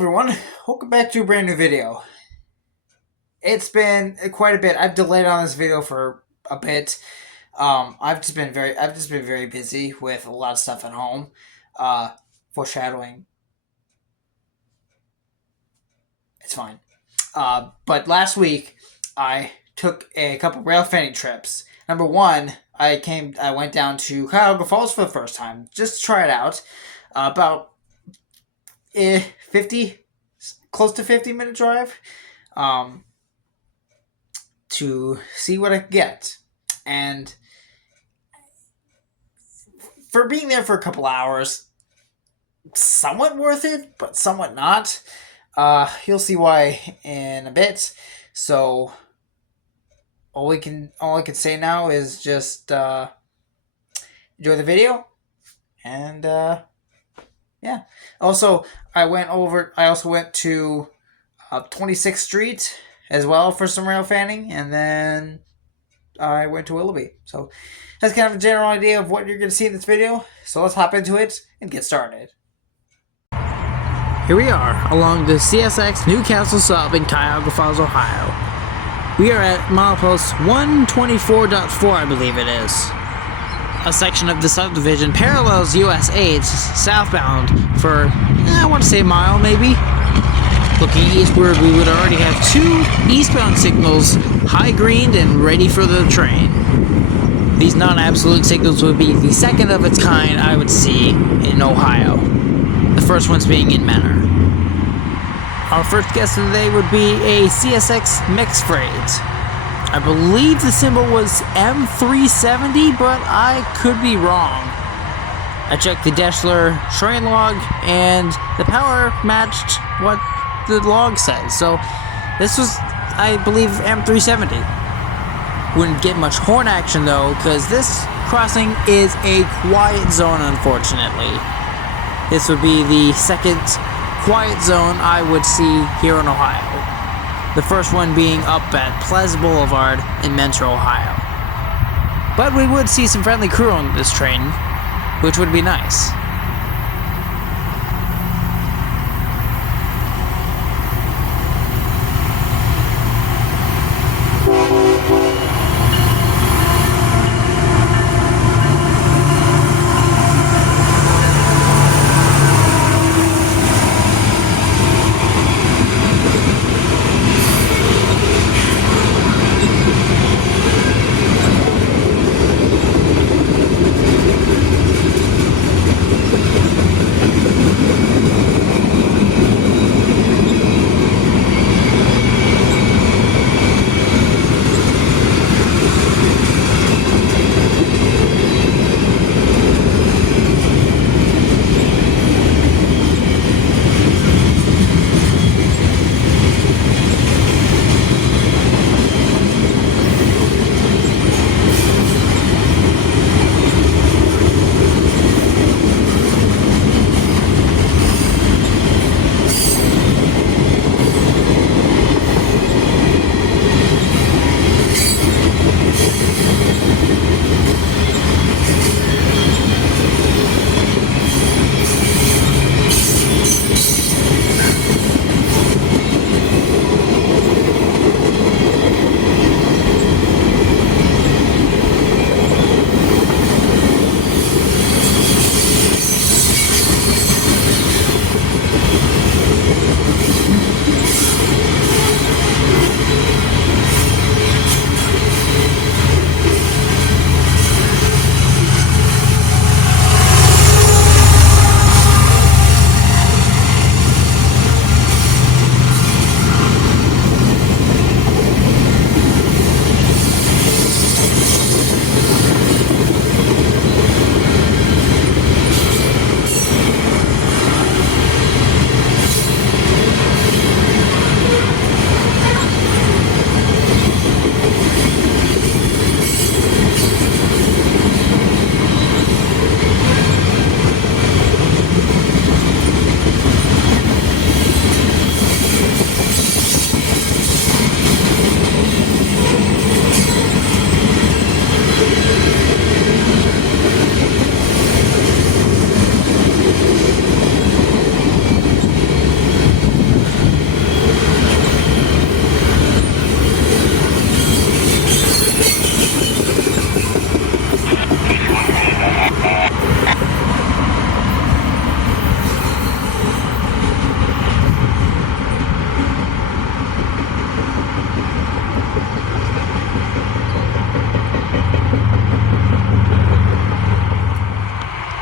everyone, welcome back to a brand new video. It's been quite a bit. I've delayed on this video for a bit. I've just been very busy with a lot of stuff at home. Foreshadowing. It's fine. But last week I took a couple railfanning trips. Number one, I went down to Cuyahoga Falls for the first time just to try it out. About close to 50-minute drive, to see what I could get. And for being there for a couple hours, somewhat worth it, but somewhat not. You'll see why in a bit. So all I can say now is just enjoy the video, and yeah. Also, I also went to 26th Street as well for some rail fanning, and then I went to Willoughby. So that's kind of a general idea of what you're going to see in this video. So let's hop into it and get started. Here we are along the CSX Newcastle sub in Cuyahoga Falls, Ohio. We are at milepost 124.4, I believe it is. A section of the subdivision parallels US 8 southbound for, I want to say a mile maybe. Looking eastward, we would already have two eastbound signals, high greened and ready for the train. These non-absolute signals would be the second of its kind I would see in Ohio. The first one's being in Manor. Our first guest of the day would be a CSX mixed freight. I believe the symbol was M370, but I could be wrong. I checked the Deschler train log, and the power matched what the log says. So this was, I believe, M370. Wouldn't get much horn action though, because this crossing is a quiet zone, unfortunately. This would be the second quiet zone I would see here in Ohio. The first one being up at Plaza Boulevard in Mentor, Ohio. But we would see some friendly crew on this train, which would be nice.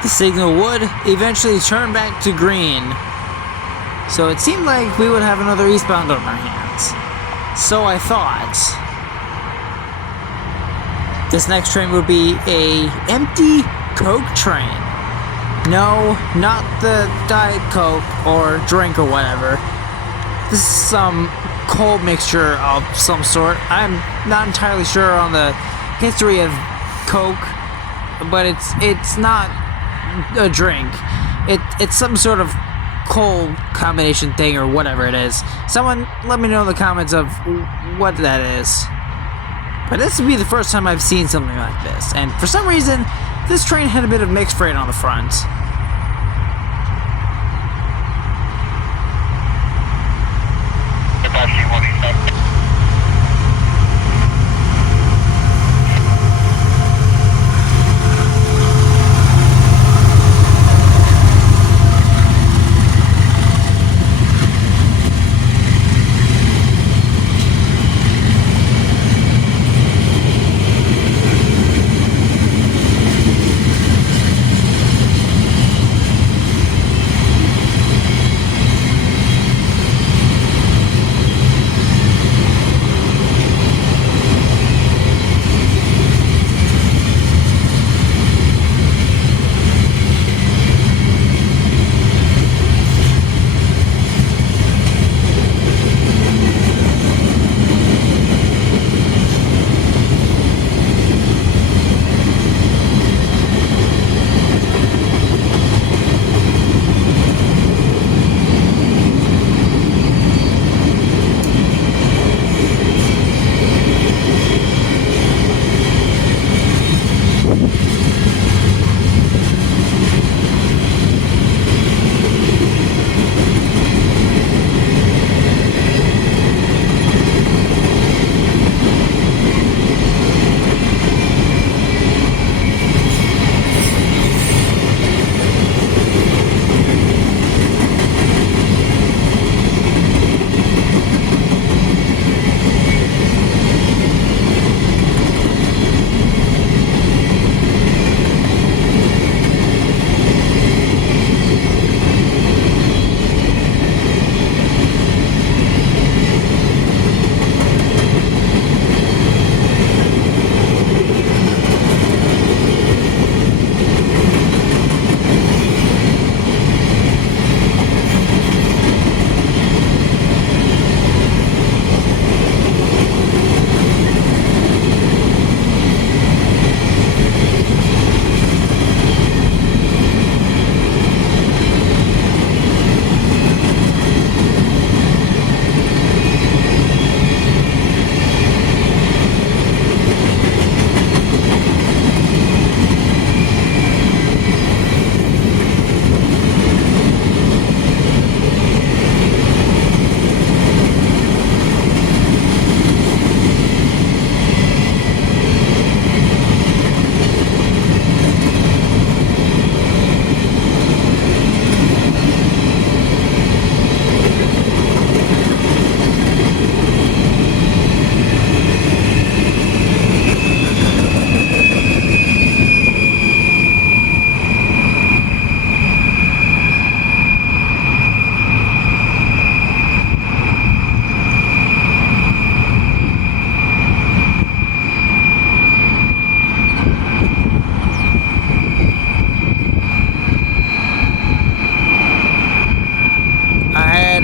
The signal would eventually turn back to green. So it seemed like we would have another eastbound on our hands. So I thought this next train would be a empty Coke train. No, not the Diet Coke or drink or whatever. This is some cold mixture of some sort. I'm not entirely sure on the history of Coke, but it's not a drink. It's some sort of cold combination thing or whatever it is. Someone let me know in the comments of what that is. But this would be the first time I've seen something like this, and for some reason this train had a bit of mixed freight on the front.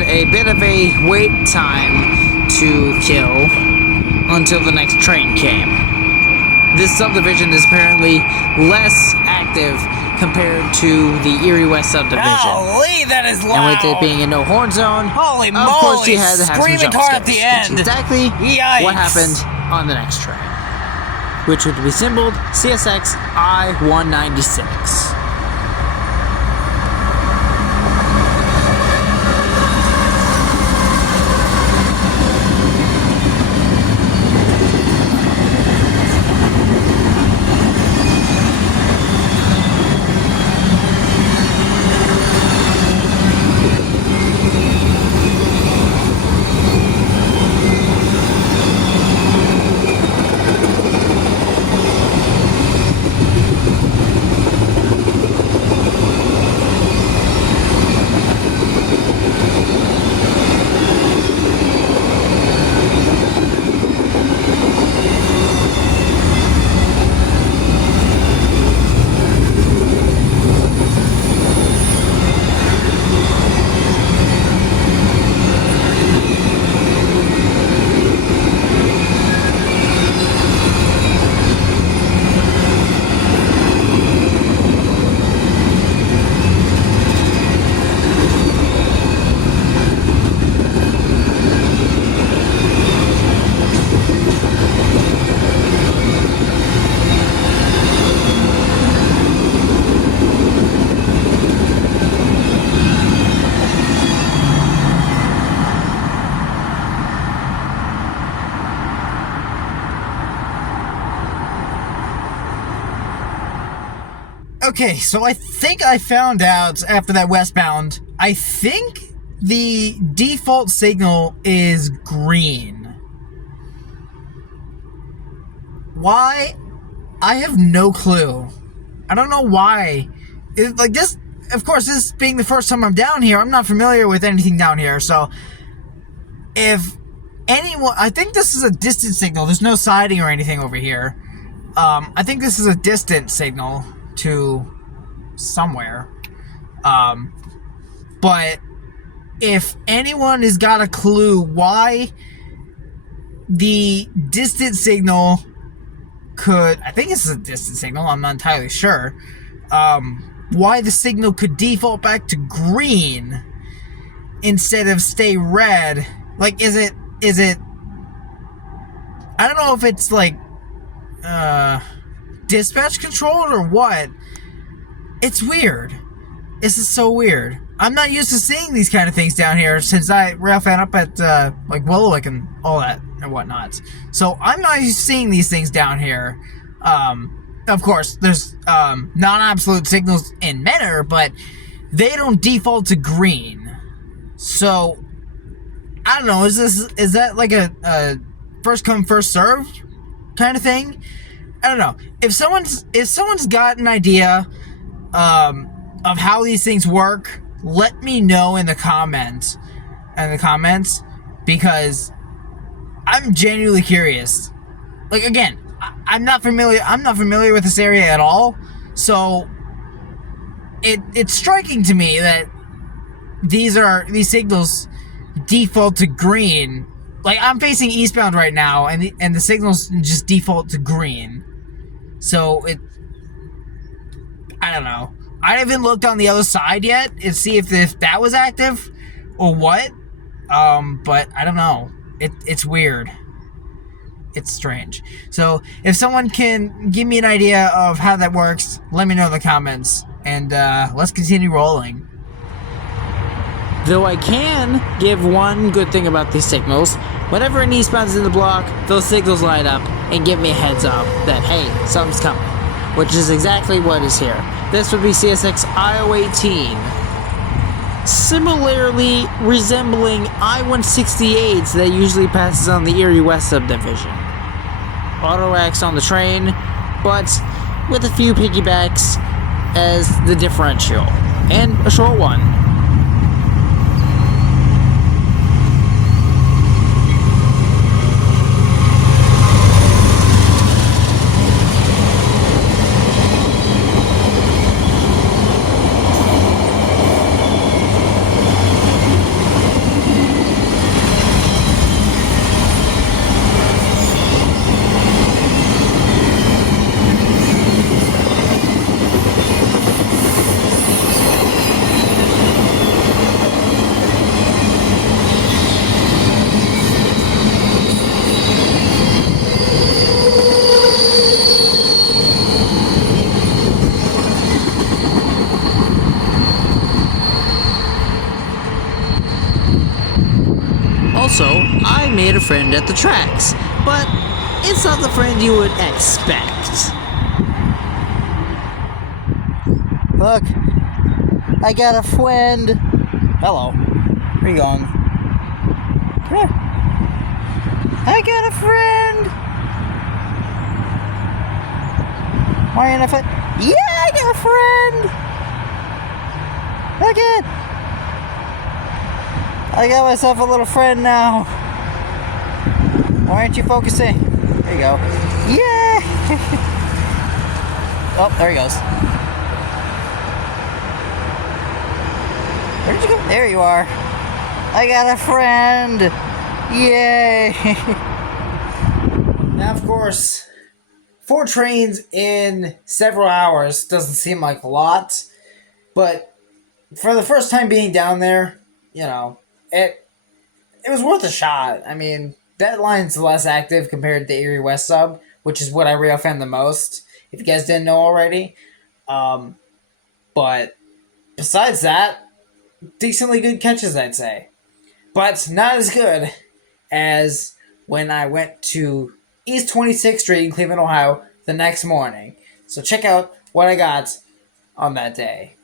A bit of a wait time to kill until the next train came. This subdivision is apparently less active compared to the Erie West subdivision. Golly, that is loud! And with it being a no horn zone, holy of moly, course you had to have some screaming jump car scares, at the which end. is exactly Yikes. what happened on the next train, which would be symboled CSX I-196. Okay, so I think I found out after that westbound, I think the default signal is green. Why? I have no clue. I don't know why. Like this, of course, this being the first time I'm down here, I'm not familiar with anything down here, so if anyone, I think this is a distant signal. There's no siding or anything over here. I think this is a distant signal to somewhere. But if anyone has got a clue why the distant signal could, I think this is a distant signal, I'm not entirely sure, why the signal could default back to green instead of stay red. Like, is it, I don't know if it's like, dispatch controlled or what. It's weird. This is so weird. I'm not used to seeing these kind of things down here since I railfan up at, like, Willowick and all that and whatnot. So I'm not used to seeing these things down here. Of course, there's, non-absolute signals in Menor, but they don't default to green. So, I don't know, is that like a first come, first served kind of thing? I don't know. If someone's got an idea, of how these things work, let me know in the comments. Because I'm genuinely curious. Like, again, I'm not familiar with this area at all, so it's striking to me that these signals default to green. Like, I'm facing eastbound right now, and the signals just default to green. So I don't know. I haven't looked on the other side yet and see if that was active or what. But I don't know. It's weird. It's strange. So if someone can give me an idea of how that works, let me know in the comments. And let's continue rolling. Though I can give one good thing about these signals. Whenever an eastbound's in the block, those signals light up and give me a heads up that, hey, something's coming. Which is exactly what is here. This would be CSX I-018. Similarly resembling I-168 that usually passes on the Erie West subdivision. Auto-X on the train, but with a few piggybacks as the differential. And a short one. Also, I made a friend at the tracks, but it's not the friend you would expect. Look, I got a friend. Hello. Where you going? Come here. I got a friend. Why ain't I fit? Yeah, I got a friend. Look it. I got myself a little friend now. Why aren't you focusing? There you go. Yeah. Oh, there he goes. Where did you go? There you are. I got a friend. Yay. Now, of course, 4 trains in several hours doesn't seem like a lot, but for the first time being down there, you know, it was worth a shot. I mean, that line's less active compared to Erie West Sub, which is what I railfan the most, if you guys didn't know already. But besides that, decently good catches, I'd say. But not as good as when I went to East 26th Street in Cleveland, Ohio the next morning. So check out what I got on that day.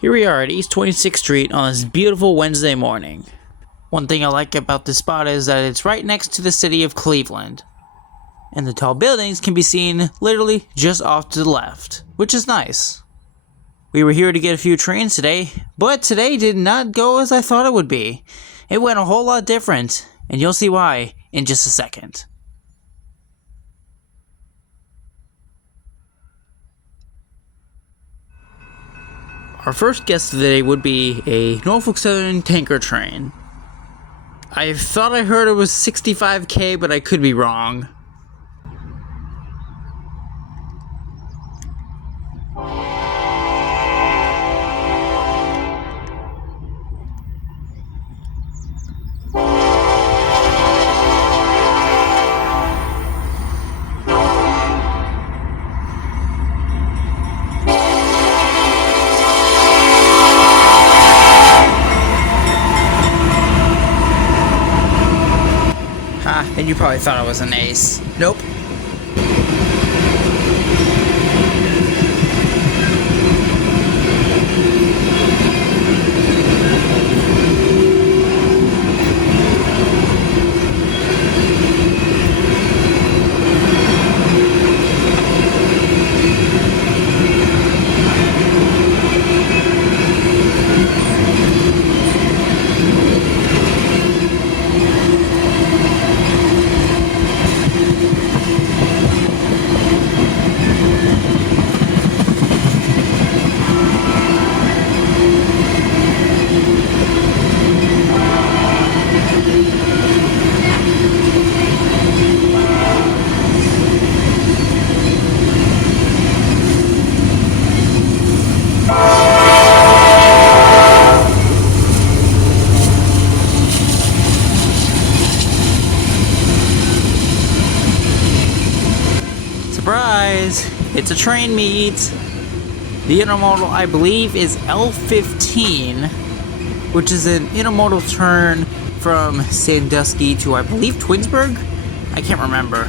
Here we are at East 26th Street on this beautiful Wednesday morning. One thing I like about this spot is that it's right next to the city of Cleveland. And the tall buildings can be seen literally just off to the left, which is nice. We were here to get a few trains today, but today did not go as I thought it would be. It went a whole lot different, and you'll see why in just a second. Our first guest today would be a Norfolk Southern tanker train. I thought I heard it was 65K, but I could be wrong. And you probably thought I was an ace. Nope. Surprise! It's a train meet! The intermodal, I believe, is L15, which is an intermodal turn from Sandusky to, I believe, Twinsburg? I can't remember.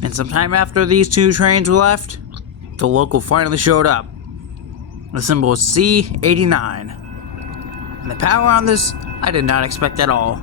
And sometime after these two trains were left, the local finally showed up. The symbol was C89. And the power on this, I did not expect at all.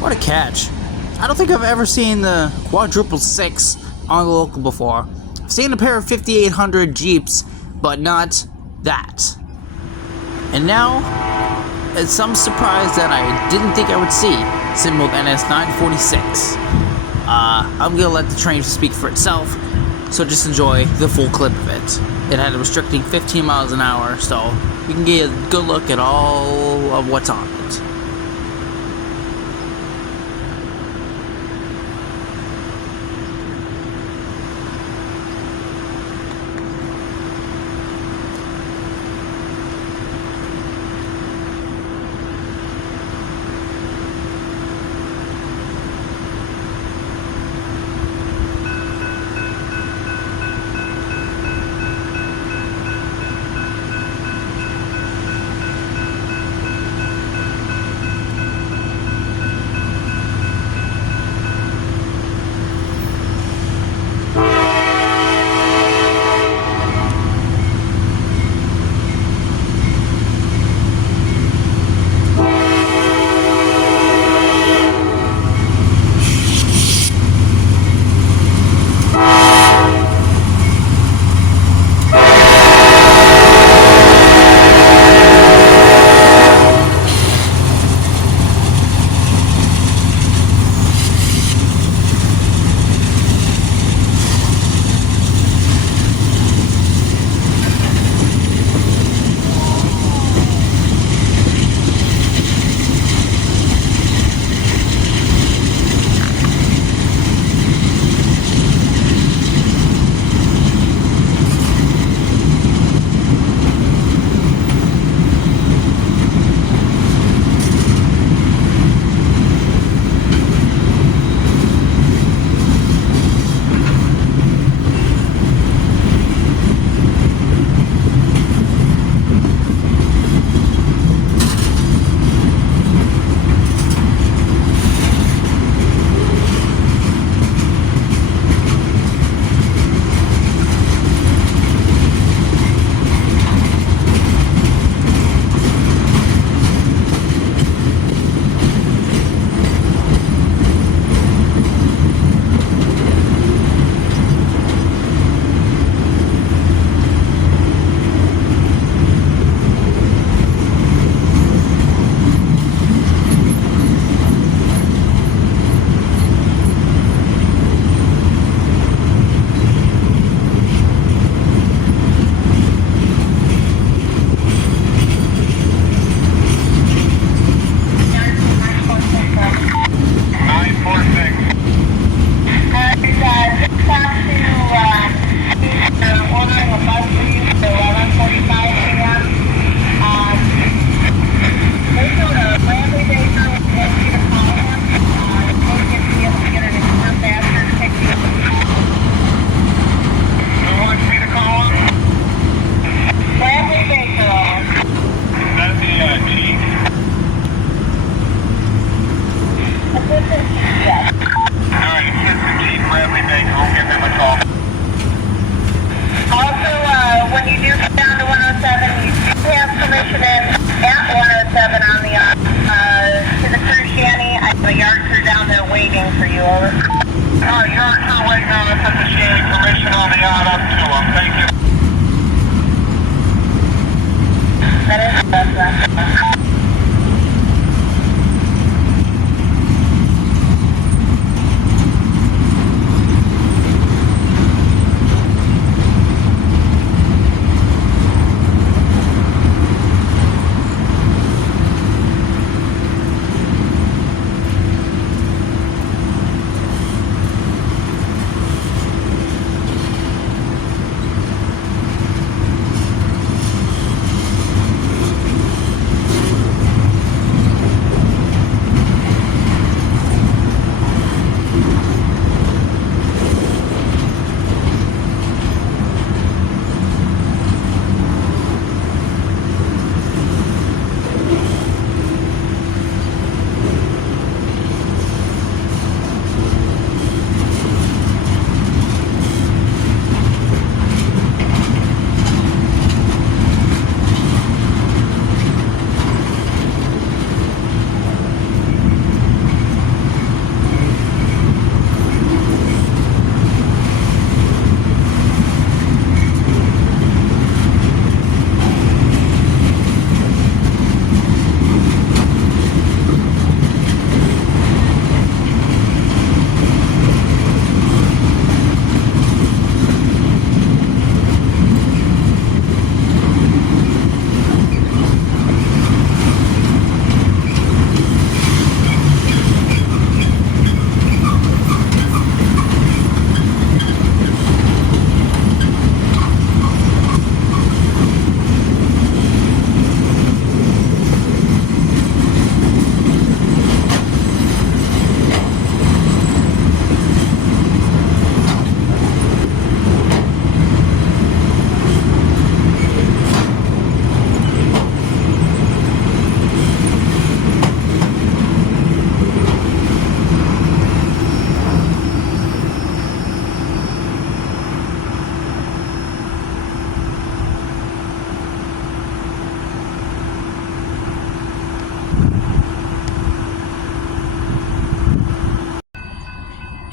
What a catch. I don't think I've ever seen the quadruple 6 on the local before. I've seen a pair of 5800 Jeeps, but not that. And now, it's some surprise that I didn't think I would see, symboled NS946. I'm gonna let the train speak for itself, so just enjoy the full clip of it. It had a restricting 15 miles an hour, so you can get a good look at all of what's on it. Yes. Alright, Assistant Chief Bradley Baker, we'll give them a call. Also, when you do get down to 107, you do have permission in at 107 on the, to the crew shanty. I have a yard crew down there waiting for you, over. Yard crew waiting on us at the shanty, permission on the yacht up to them, thank you. That is the best.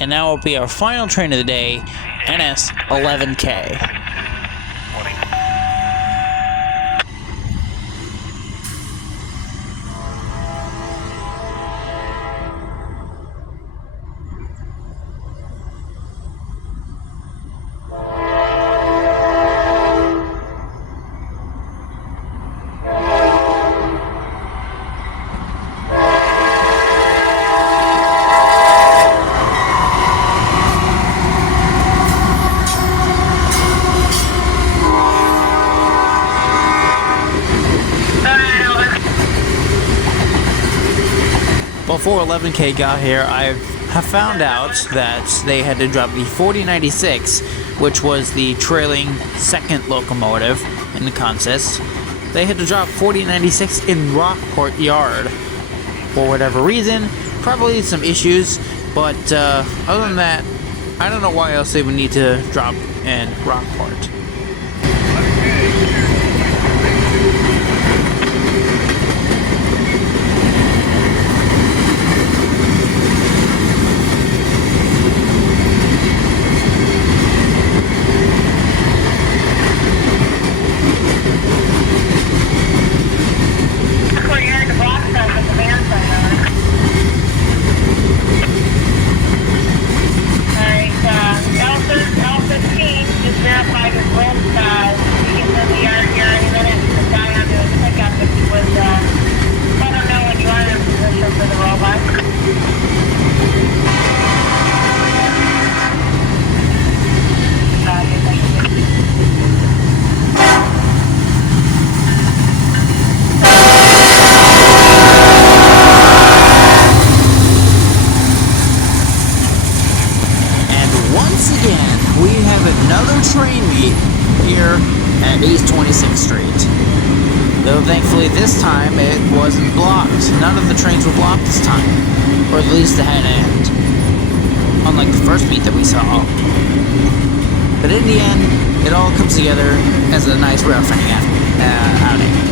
And now will be our final train of the day, NS 11K. Before 11K got here, I have found out that they had to drop the 4096, which was the trailing second locomotive in the consist. They had to drop 4096 in Rockport Yard for whatever reason, probably some issues, but other than that, I don't know why else they would need to drop in Rockport. Train meet here at East 26th Street. Though thankfully this time it wasn't blocked. None of the trains were blocked this time. or at least the head end, unlike the first meet that we saw. But in the end, it all comes together as a nice railfanning outing.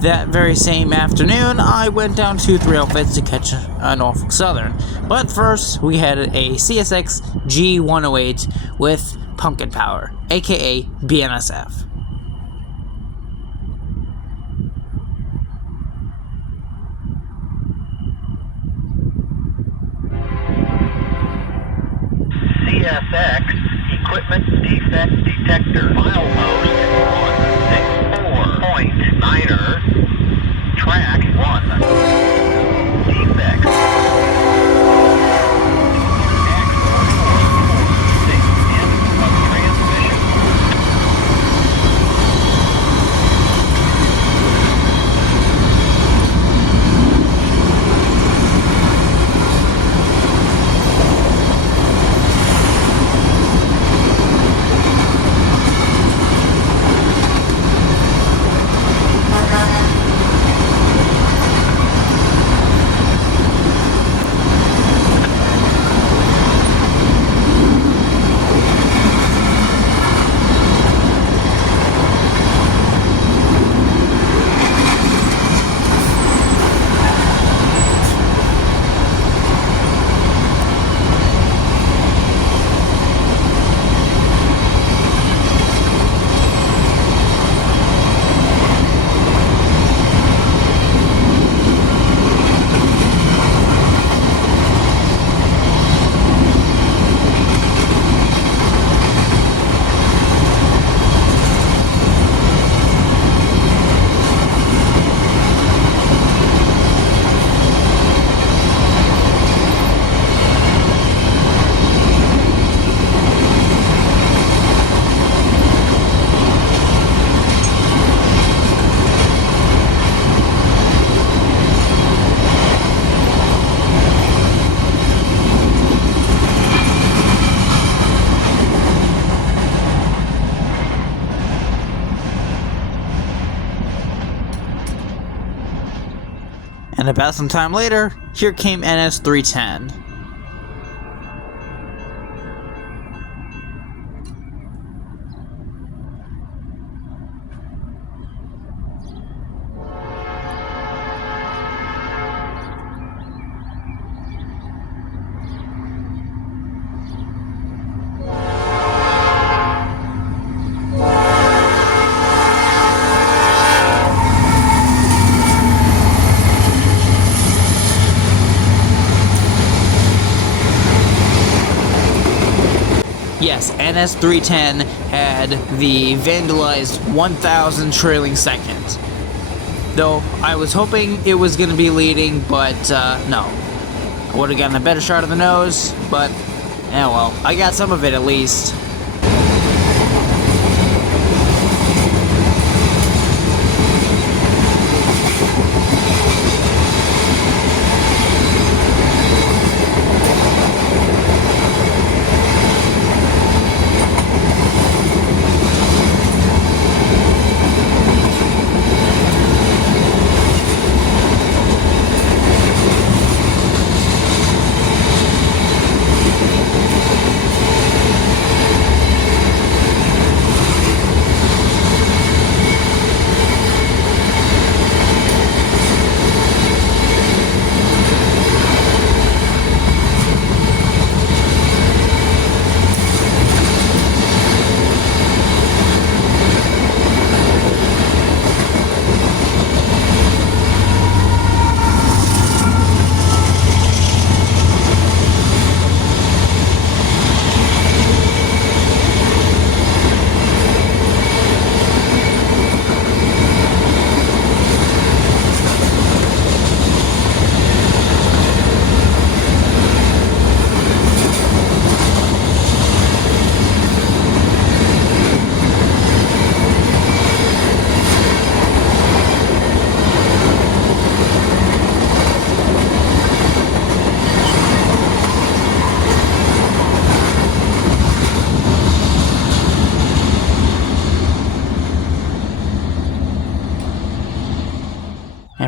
That very same afternoon, I went down to 3 Outfits to catch a Norfolk Southern. But first, we had a CSX G108 with Pumpkin Power, aka BNSF. CSX Equipment Defect Detector Milepost 164.9er Track 1 Defect Axle 4 of transmission. And about some time later, here came NS310. Yes, NS310 had the vandalized 1000 trailing second. Though I was hoping it was going to be leading, but no. I would have gotten a better shot of the nose, but well, I got some of it at least.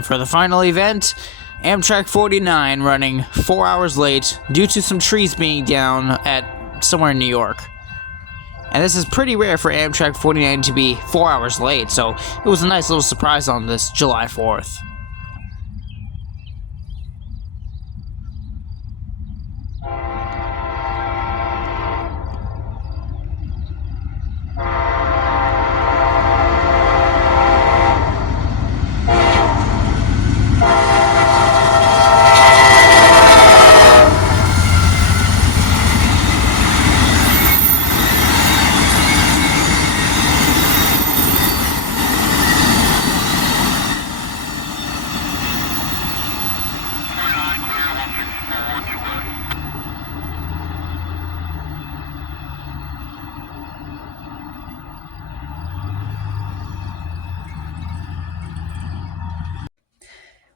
And for the final event, Amtrak 49 running 4 hours late due to some trees being down at somewhere in New York. And this is pretty rare for Amtrak 49 to be 4 hours late, so it was a nice little surprise on this July 4th.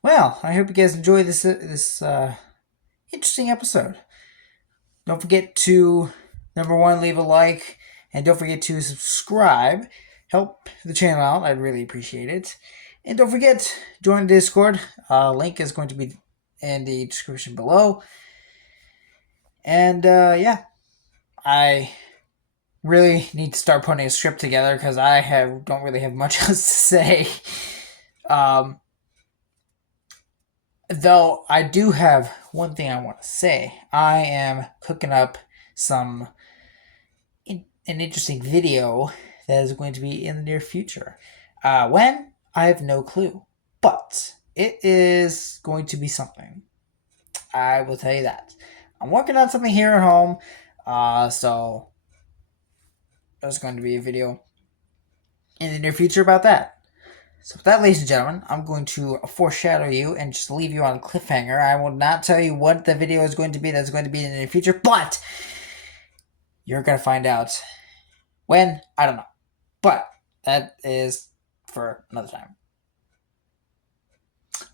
Well, I hope you guys enjoyed this interesting episode. Don't forget to, number one, leave a like, and don't forget to subscribe. Help the channel out. I'd really appreciate it. And don't forget, join the Discord. Link is going to be in the description below. And yeah, I really need to start putting a script together because I don't really have much else to say. Though I do have one thing I want to say. I am cooking up an interesting video that is going to be in the near future. When? I have no clue. But it is going to be something. I will tell you that. I'm working on something here at home. So there's going to be a video in the near future about that. So with that, ladies and gentlemen, I'm going to foreshadow you and just leave you on a cliffhanger. I will not tell you what the video is going to be that's going to be in the near future, but you're going to find out when. I don't know. But that is for another time.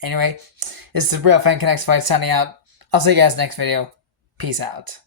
Anyway, this is Railfan Connects Fight signing out. I'll see you guys next video. Peace out.